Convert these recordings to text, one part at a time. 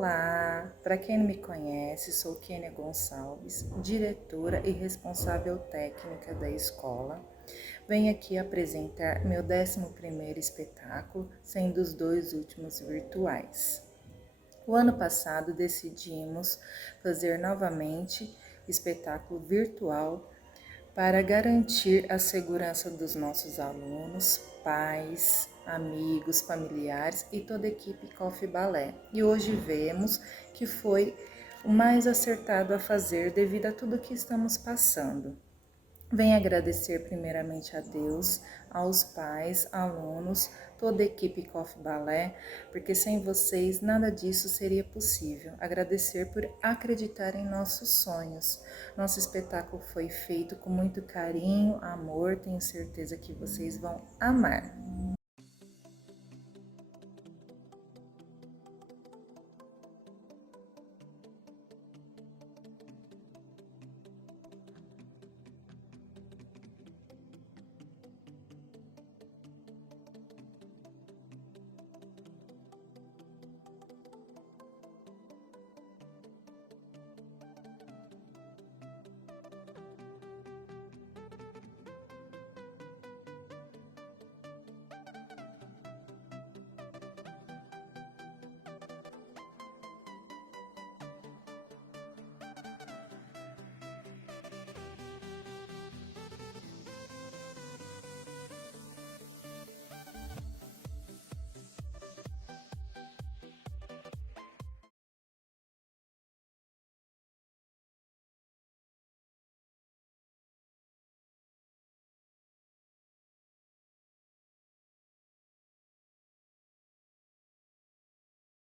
Olá! Para quem não me conhece, sou Kênia Gonçalves, diretora e responsável técnica da escola. Venho aqui apresentar meu 11º espetáculo, sendo os 2 últimos virtuais. O ano passado decidimos fazer novamente espetáculo virtual para garantir a segurança dos nossos alunos, pais, amigos, familiares e toda a equipe Coffee Balé. E hoje vemos que foi o mais acertado a fazer devido a tudo que estamos passando. Venho agradecer primeiramente a Deus, aos pais, alunos, toda a equipe Coffee Balé, porque sem vocês nada disso seria possível. Agradecer por acreditar em nossos sonhos. Nosso espetáculo foi feito com muito carinho, amor, tenho certeza que vocês vão amar.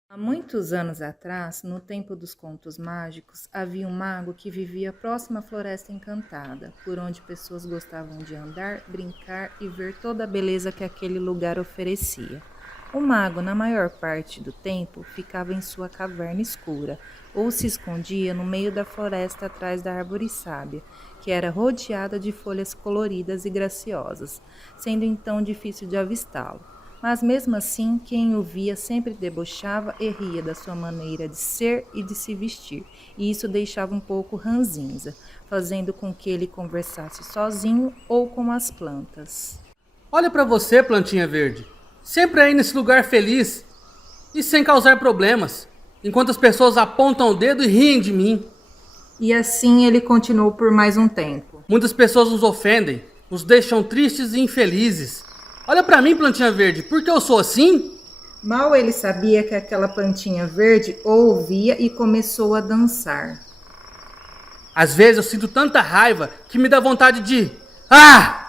Há muitos anos atrás, no tempo dos contos mágicos, havia um mago que vivia próximo à Floresta Encantada, por onde pessoas gostavam de andar, brincar e ver toda a beleza que aquele lugar oferecia. O mago, na maior parte do tempo, ficava em sua caverna escura ou se escondia no meio da floresta atrás da árvore sábia, que era rodeada de folhas coloridas e graciosas, sendo então difícil de avistá-lo. Mas mesmo assim, quem o via sempre debochava e ria da sua maneira de ser e de se vestir, e isso deixava um pouco ranzinza, fazendo com que ele conversasse sozinho ou com as plantas. Olha pra você, plantinha verde. Sempre aí nesse lugar feliz e sem causar problemas, enquanto as pessoas apontam o dedo e riem de mim. E assim ele continuou por mais um tempo. Muitas pessoas nos ofendem, nos deixam tristes e infelizes. Olha pra mim, plantinha verde, por que eu sou assim? Mal ele sabia que aquela plantinha verde ouvia e começou a dançar. Às vezes eu sinto tanta raiva que me dá vontade de... Ah!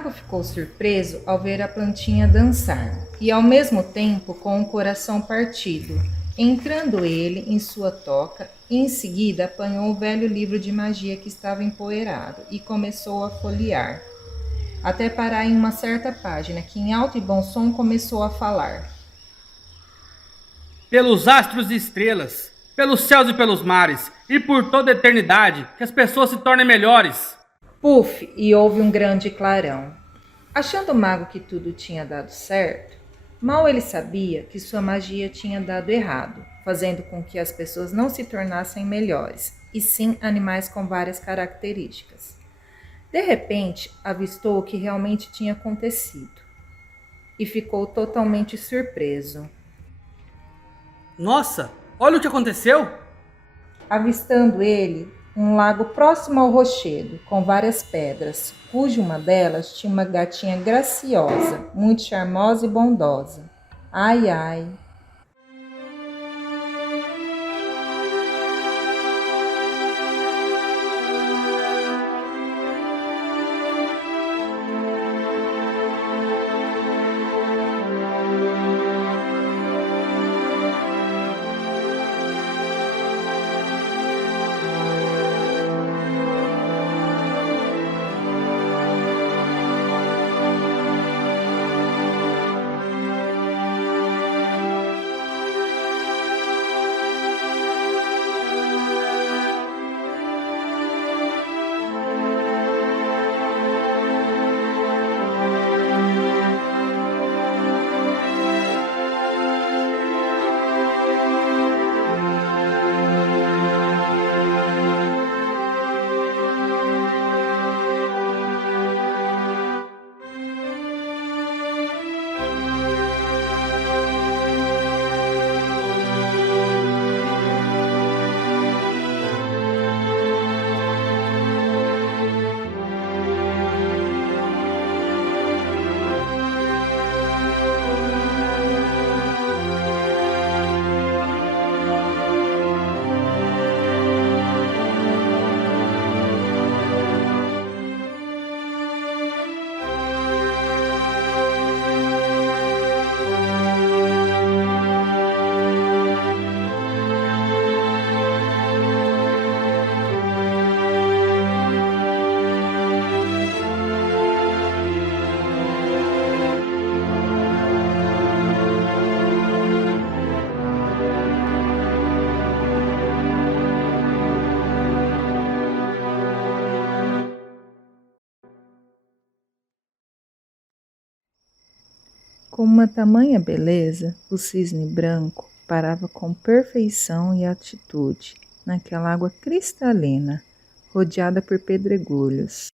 mago ficou surpreso ao ver a plantinha dançar e, ao mesmo tempo, com o coração partido. Entrando ele em sua toca, em seguida apanhou o velho livro de magia que estava empoeirado e começou a folhear, até parar em uma certa página que, em alto e bom som, começou a falar. Pelos astros e estrelas, pelos céus e pelos mares, e por toda a eternidade, que as pessoas se tornem melhores. Puf! E houve um grande clarão. Achando o mago que tudo tinha dado certo, mal ele sabia que sua magia tinha dado errado, fazendo com que as pessoas não se tornassem melhores, e sim animais com várias características. De repente, avistou o que realmente tinha acontecido e ficou totalmente surpreso. Nossa, olha o que aconteceu! Avistando ele um lago próximo ao rochedo, com várias pedras, cuja uma delas tinha uma gatinha graciosa, muito charmosa e bondosa. Ai, ai! Com uma tamanha beleza, o cisne branco parava com perfeição e atitude naquela água cristalina, rodeada por pedregulhos.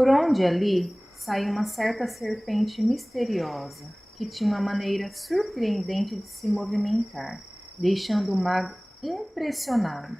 Por onde ali saiu uma certa serpente misteriosa, que tinha uma maneira surpreendente de se movimentar, deixando o mago impressionado.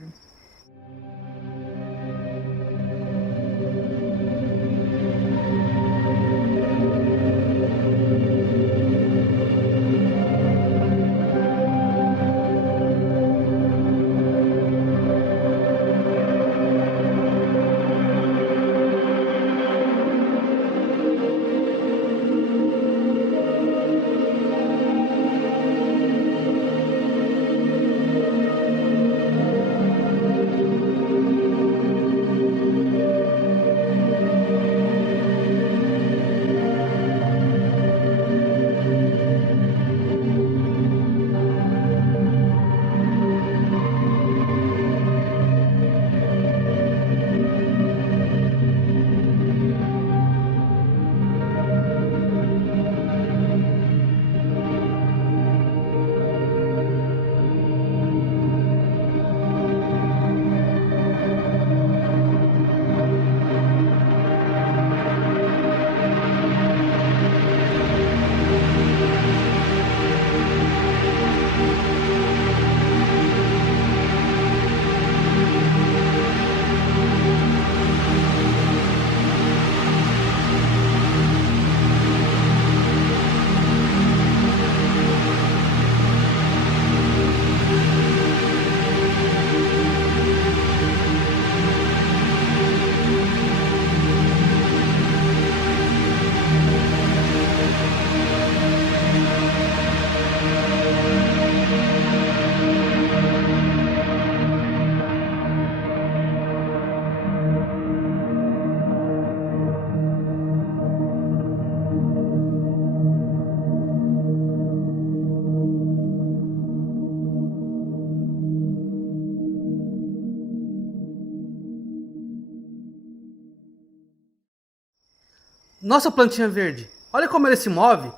Nossa, plantinha verde, olha como ela se move.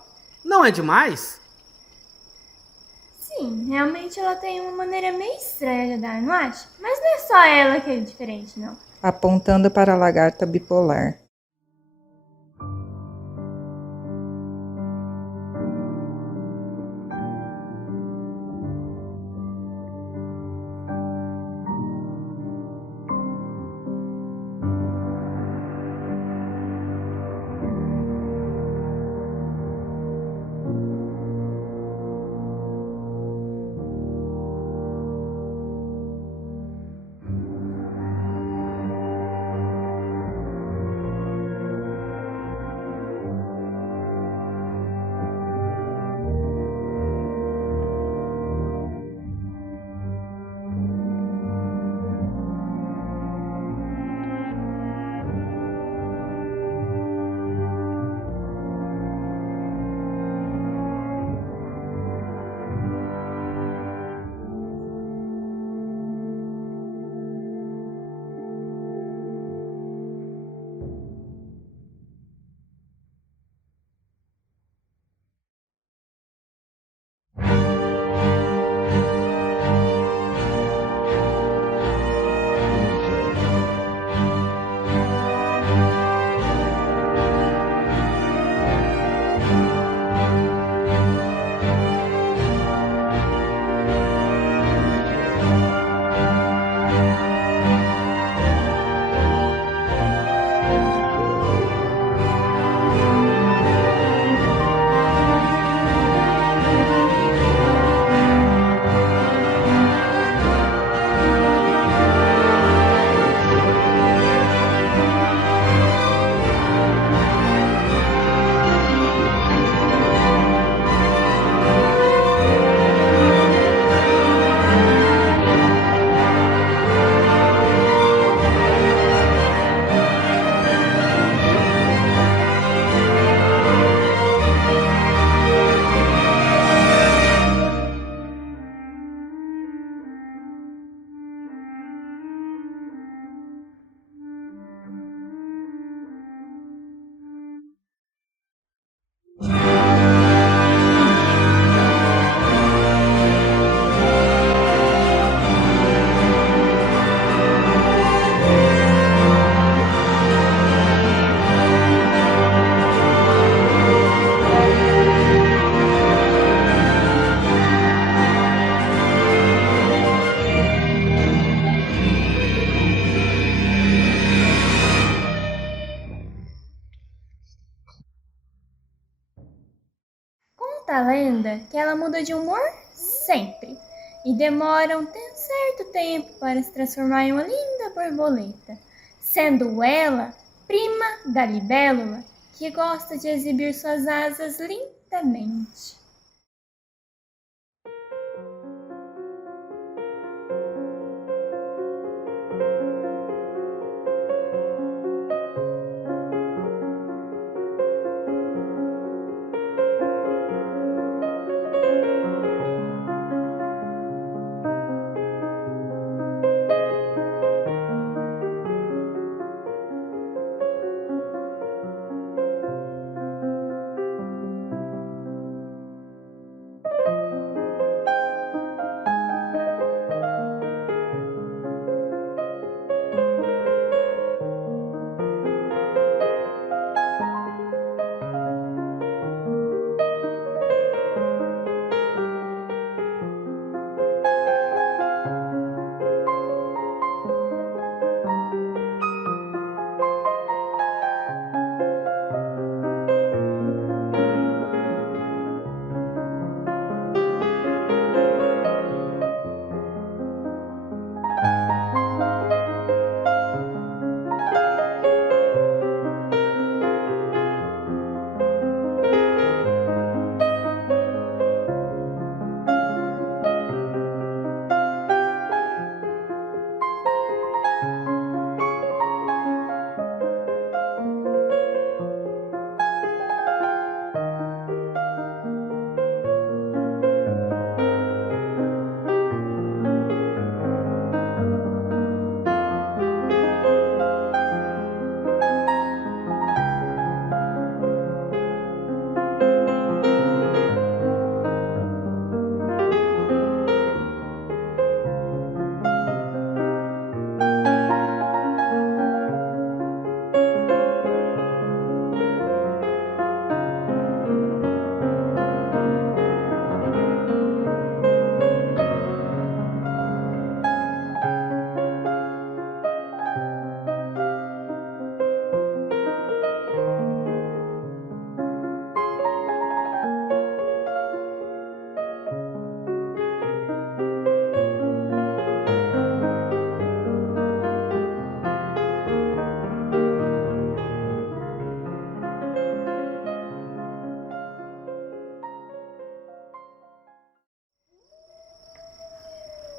Não é demais? Sim, realmente ela tem uma maneira meio estranha de andar, não acha? Mas não é só ela que é diferente, não. Apontando para a lagarta bipolar. reparada que ela muda de humor sempre e demora um certo tempo para se transformar em uma linda borboleta, sendo ela prima da libélula, que gosta de exibir suas asas lindamente.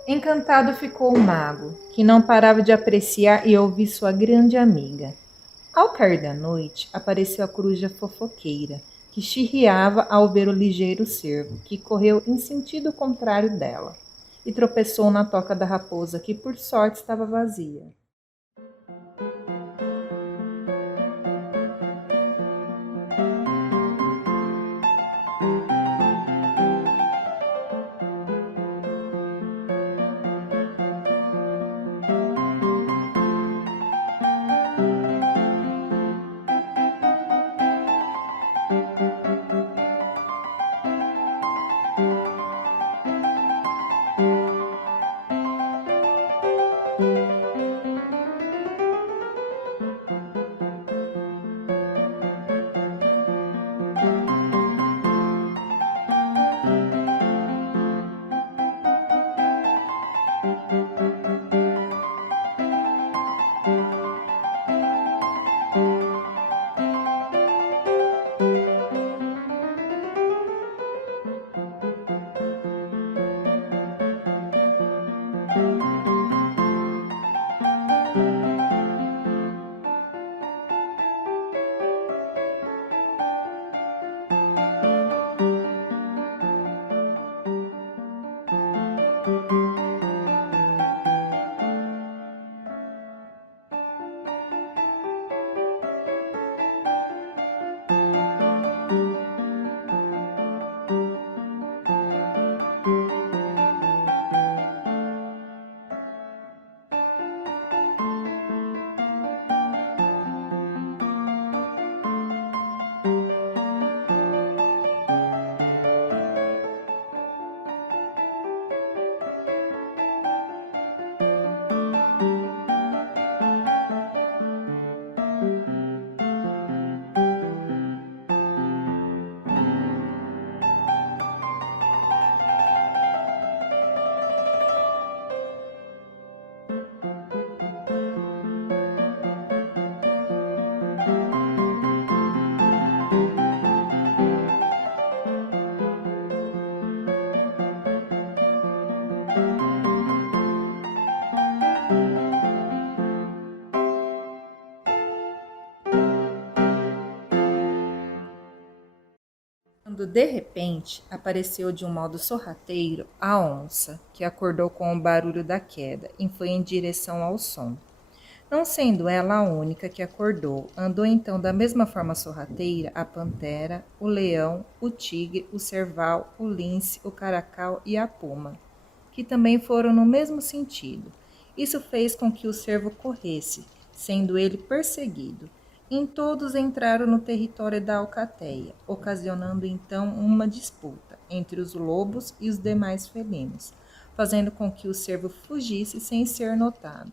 Encantado ficou o mago, que não parava de apreciar e ouvir sua grande amiga. Ao cair da noite, apareceu a coruja fofoqueira, que chirriava ao ver o ligeiro cervo, que correu em sentido contrário dela, e tropeçou na toca da raposa, que por sorte estava vazia. de repente, apareceu de um modo sorrateiro a onça, que acordou com o barulho da queda e foi em direção ao som. Não sendo ela a única que acordou, andou então da mesma forma sorrateira a pantera, o leão, o tigre, o cerval, o lince, o caracal e a puma, que também foram no mesmo sentido. Isso fez com que o cervo corresse, sendo ele perseguido. Em todos entraram no território da alcateia, ocasionando então uma disputa entre os lobos e os demais felinos, fazendo com que o cervo fugisse sem ser notado.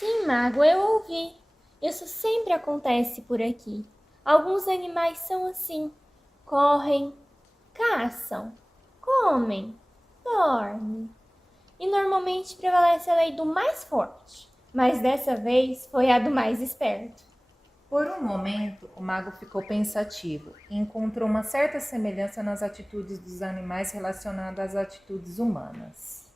Sim, mago, eu ouvi. Isso sempre acontece por aqui. Alguns animais são assim. Correm, caçam, comem, dormem. E normalmente prevalece a lei do mais forte. Mas dessa vez foi a do mais esperto. Por um momento, o mago ficou pensativo e encontrou uma certa semelhança nas atitudes dos animais relacionadas às atitudes humanas.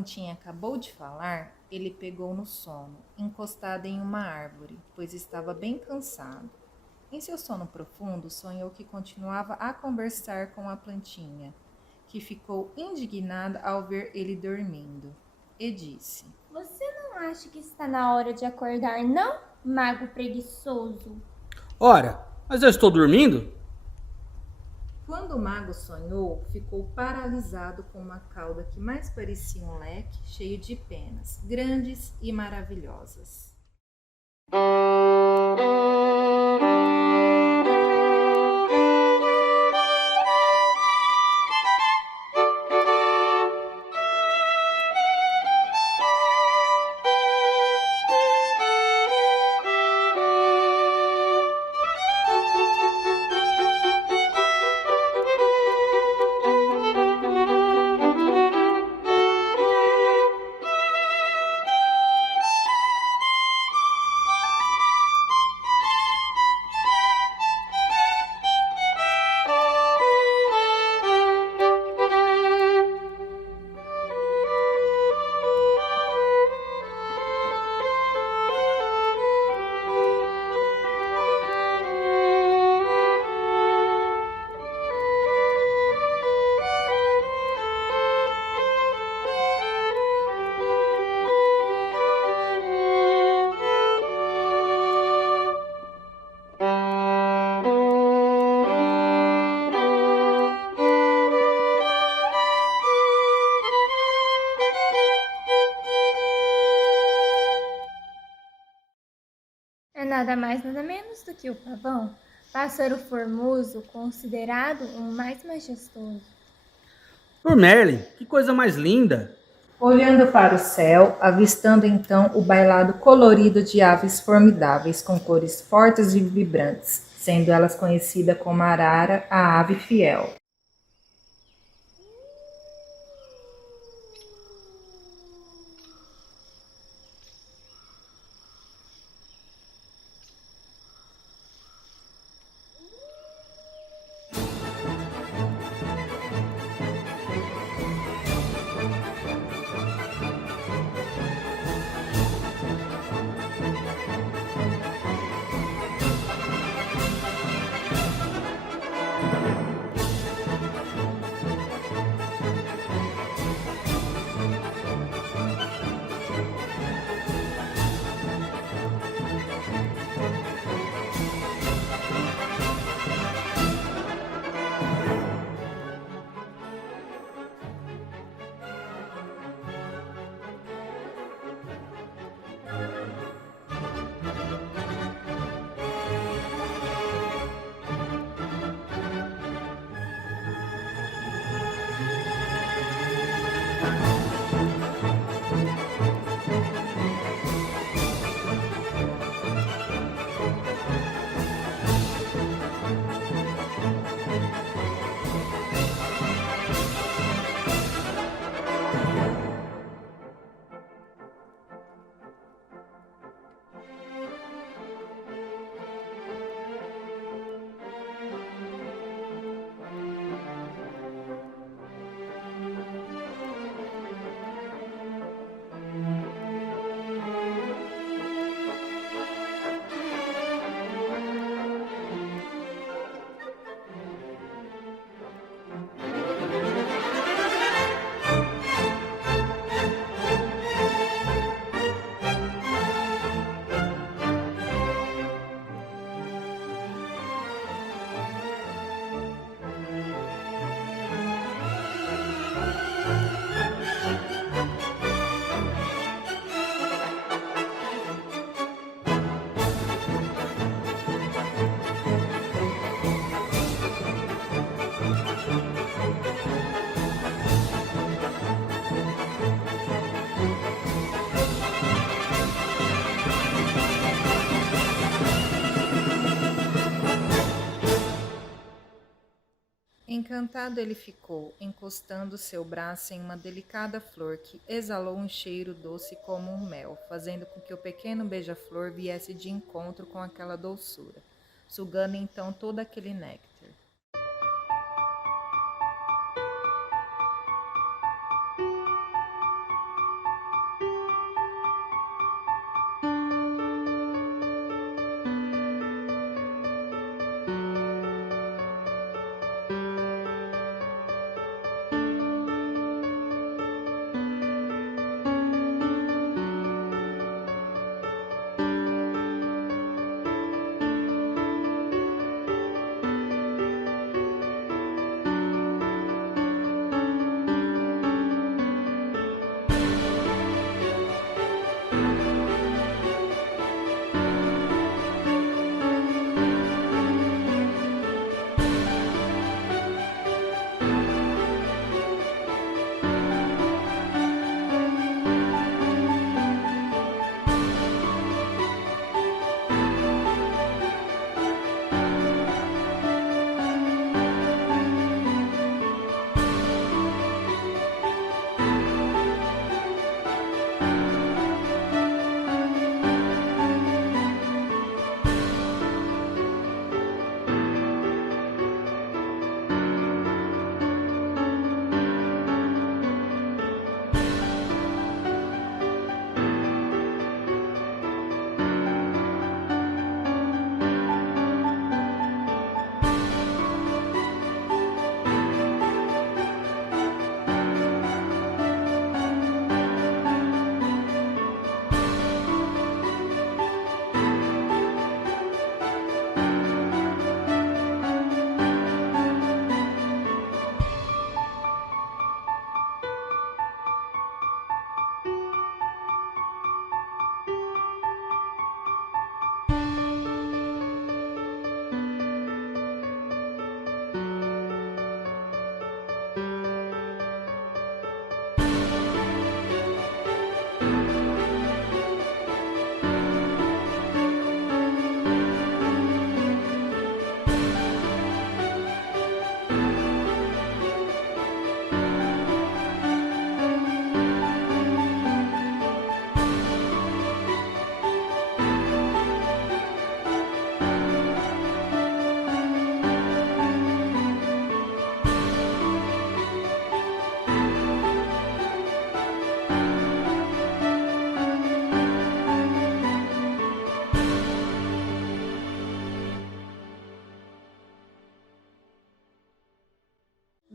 plantinha acabou de falar, ele pegou no sono, encostado em uma árvore, pois estava bem cansado. Em seu sono profundo, sonhou que continuava a conversar com a plantinha, que ficou indignada ao ver ele dormindo, e disse: Você não acha que está na hora de acordar, não, mago preguiçoso? Ora, mas eu estou dormindo? Quando o mago sonhou, ficou paralisado com uma cauda que mais parecia um leque cheio de penas, grandes e maravilhosas. É nada mais nada menos do que o pavão, pássaro formoso, considerado o mais majestoso. Por Merlin, que coisa mais linda! Olhando para o céu, avistando então o bailado colorido de aves formidáveis com cores fortes e vibrantes, sendo elas conhecidas como arara, a ave fiel. Encantado ele ficou, encostando seu braço em uma delicada flor que exalou um cheiro doce como um mel, fazendo com que o pequeno beija-flor viesse de encontro com aquela doçura, sugando então todo aquele néctar.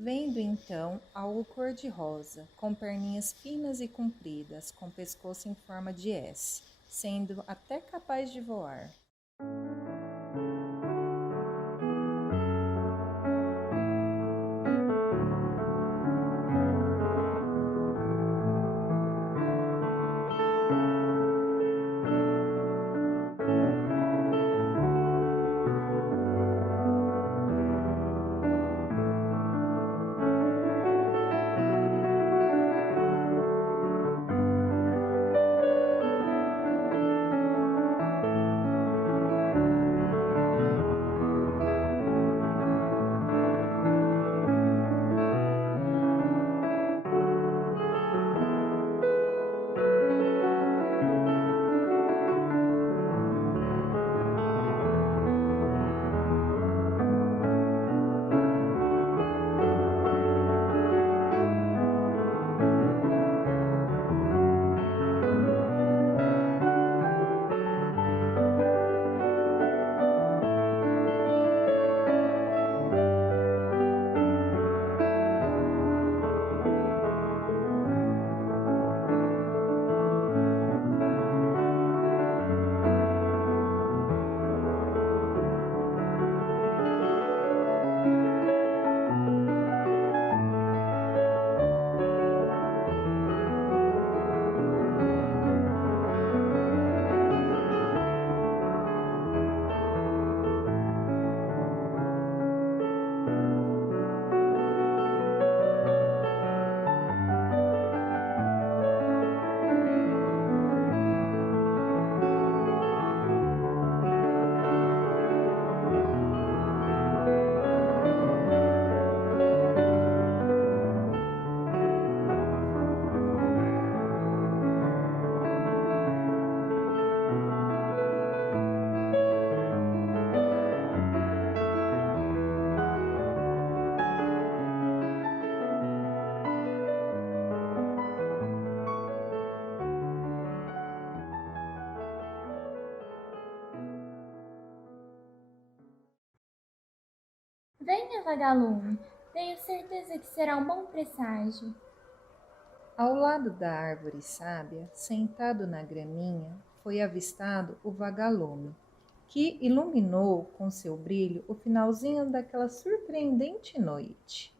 Vendo então algo cor-de-rosa, com perninhas finas e compridas, com pescoço em forma de S, sendo até capaz de voar. Venha, vagalume, tenho certeza que será um bom presságio. Ao lado da árvore sábia, sentado na graminha, foi avistado o vagalume, que iluminou com seu brilho o finalzinho daquela surpreendente noite.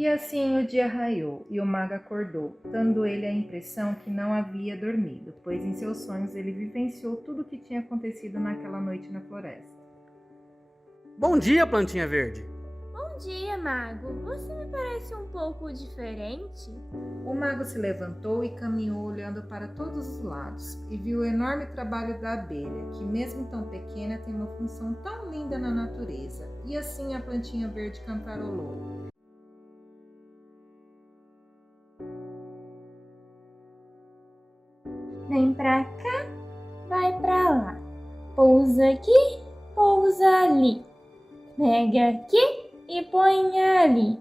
E assim o dia raiou e o mago acordou, dando ele a impressão que não havia dormido, pois em seus sonhos ele vivenciou tudo o que tinha acontecido naquela noite na floresta. Bom dia, plantinha verde. Bom dia, mago. Você me parece um pouco diferente. O mago se levantou e caminhou olhando para todos os lados e viu o enorme trabalho da abelha, que mesmo tão pequena tem uma função tão linda na natureza. E assim a plantinha verde cantarolou. Vem pra cá, vai pra lá. Pousa aqui, pousa ali. Pega aqui e põe ali.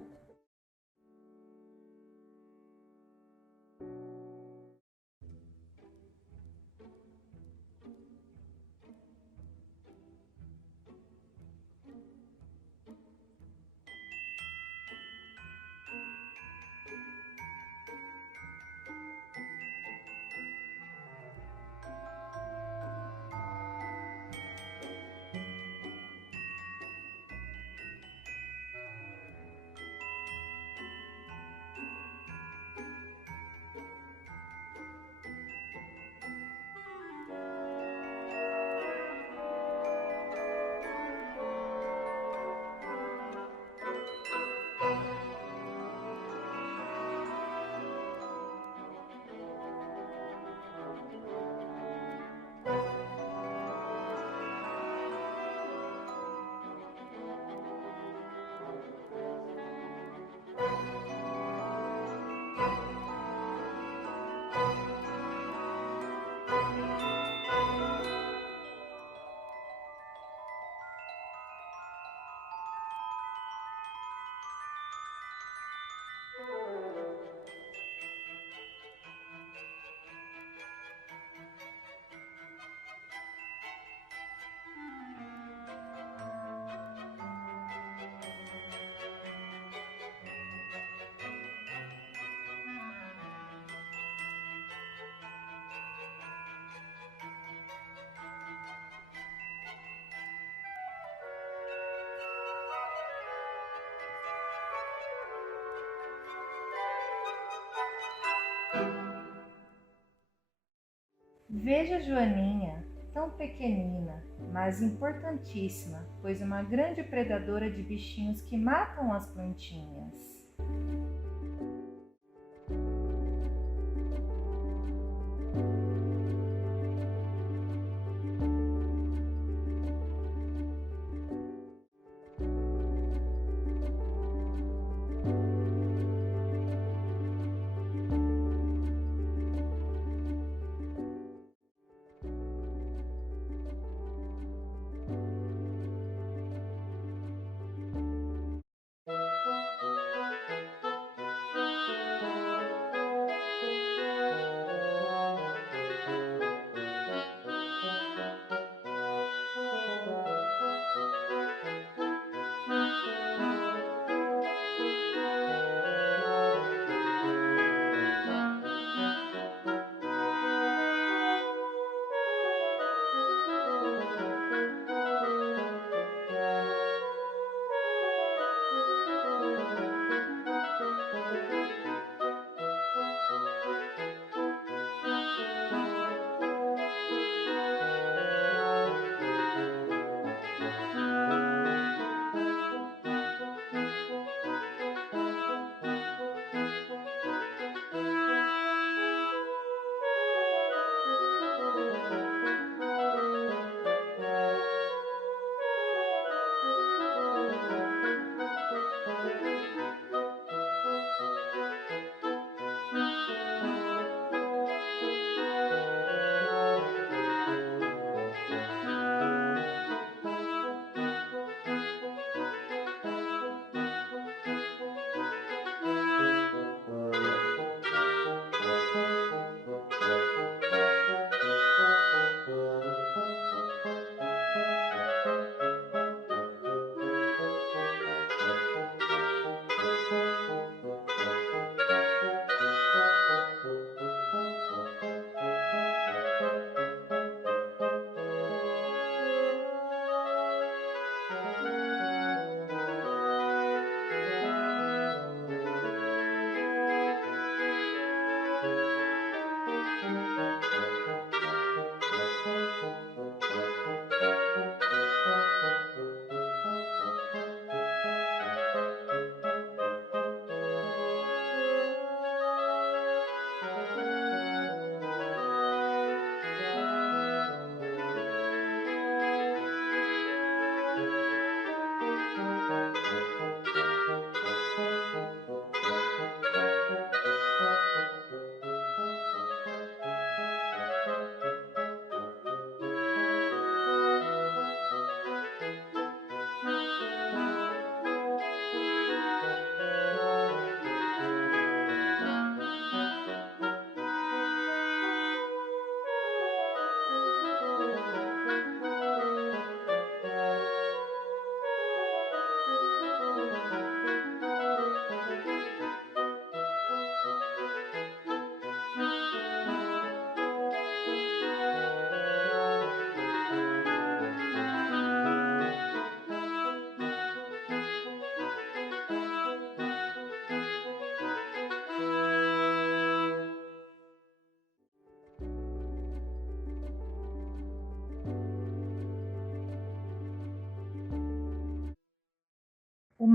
Veja Joaninha, tão pequenina, mas importantíssima, pois uma grande predadora de bichinhos que matam as plantinhas.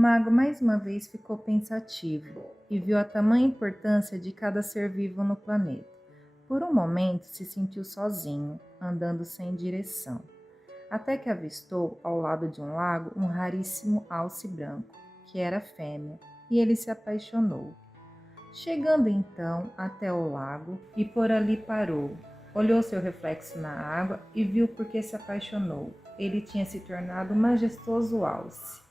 mago mais uma vez ficou pensativo e viu a tamanha importância de cada ser vivo no planeta. Por um momento se sentiu sozinho, andando sem direção, até que avistou ao lado de um lago um raríssimo alce branco, que era fêmea, e ele se apaixonou. Chegando então até o lago e por ali parou, olhou seu reflexo na água e viu por que se apaixonou. Ele tinha se tornado um majestoso alce.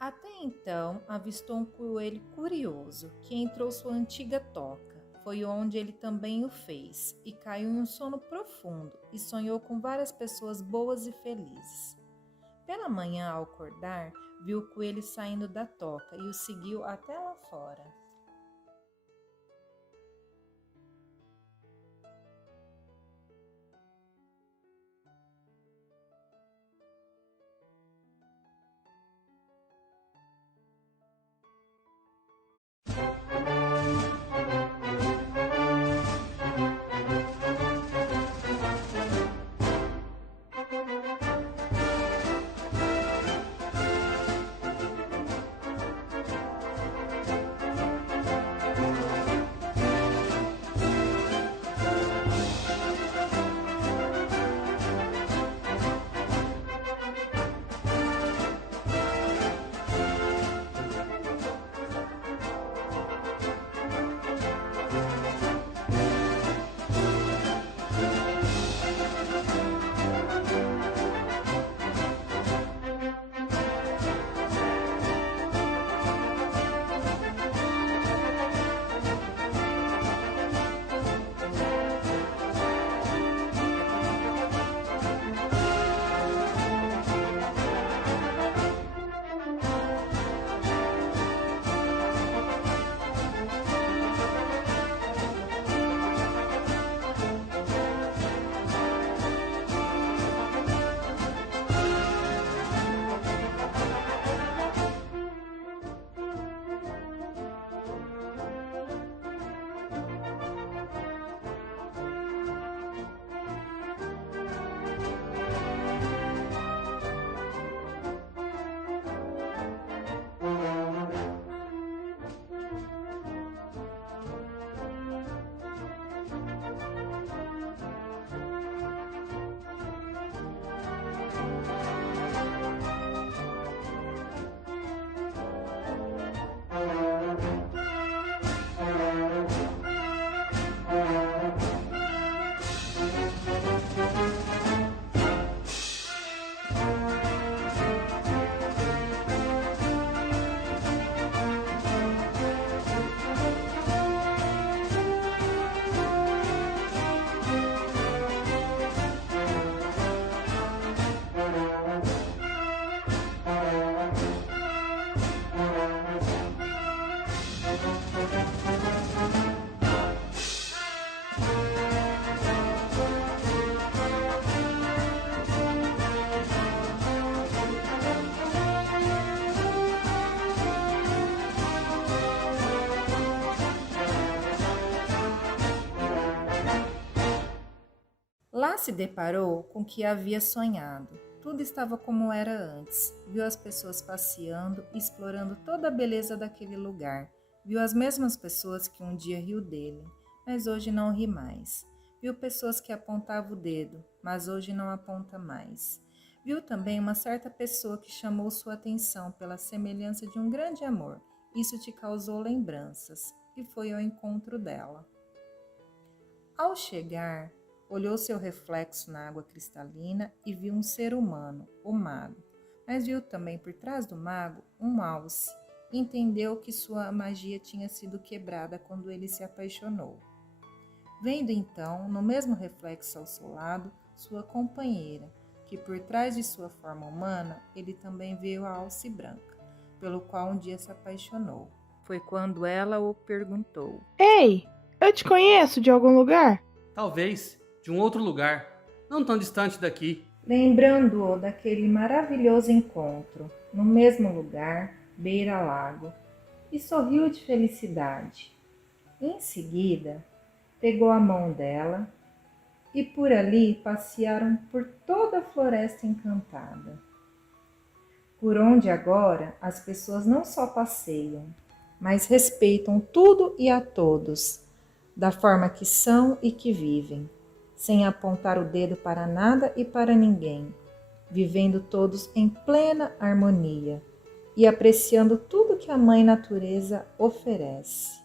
Até então, avistou um coelho curioso que entrou sua antiga toca. Foi onde ele também o fez, e caiu em um sono profundo e sonhou com várias pessoas boas e felizes. Pela manhã, ao acordar, viu o coelho saindo da toca e o seguiu até lá fora. Lá se deparou com o que havia sonhado. Tudo estava como era antes. Viu as pessoas passeando e explorando toda a beleza daquele lugar. Viu as mesmas pessoas que um dia riu dele, mas hoje não ri mais. Viu pessoas que apontavam o dedo, mas hoje não aponta mais. Viu também uma certa pessoa que chamou sua atenção pela semelhança de um grande amor. Isso te causou lembranças e foi ao encontro dela. Ao chegar, olhou seu reflexo na água cristalina e viu um ser humano, o mago, mas viu também por trás do mago um alce. Entendeu que sua magia tinha sido quebrada quando ele se apaixonou. Vendo então, no mesmo reflexo ao seu lado, sua companheira, que por trás de sua forma humana, ele também viu a alce branca, pelo qual um dia se apaixonou. Foi quando ela o perguntou: Ei, eu te conheço de algum lugar? Talvez de um outro lugar, não tão distante daqui. Lembrando-o daquele maravilhoso encontro, no mesmo lugar, beira-lago, e sorriu de felicidade. Em seguida, pegou a mão dela e por ali passearam por toda a floresta encantada, por onde agora as pessoas não só passeiam, mas respeitam tudo e a todos, da forma que são e que vivem, sem apontar o dedo para nada e para ninguém, vivendo todos em plena harmonia e apreciando tudo que a Mãe Natureza oferece.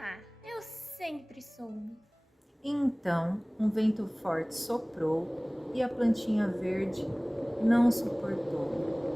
Ah, eu sempre soube. Então, um vento forte soprou e a plantinha verde não suportou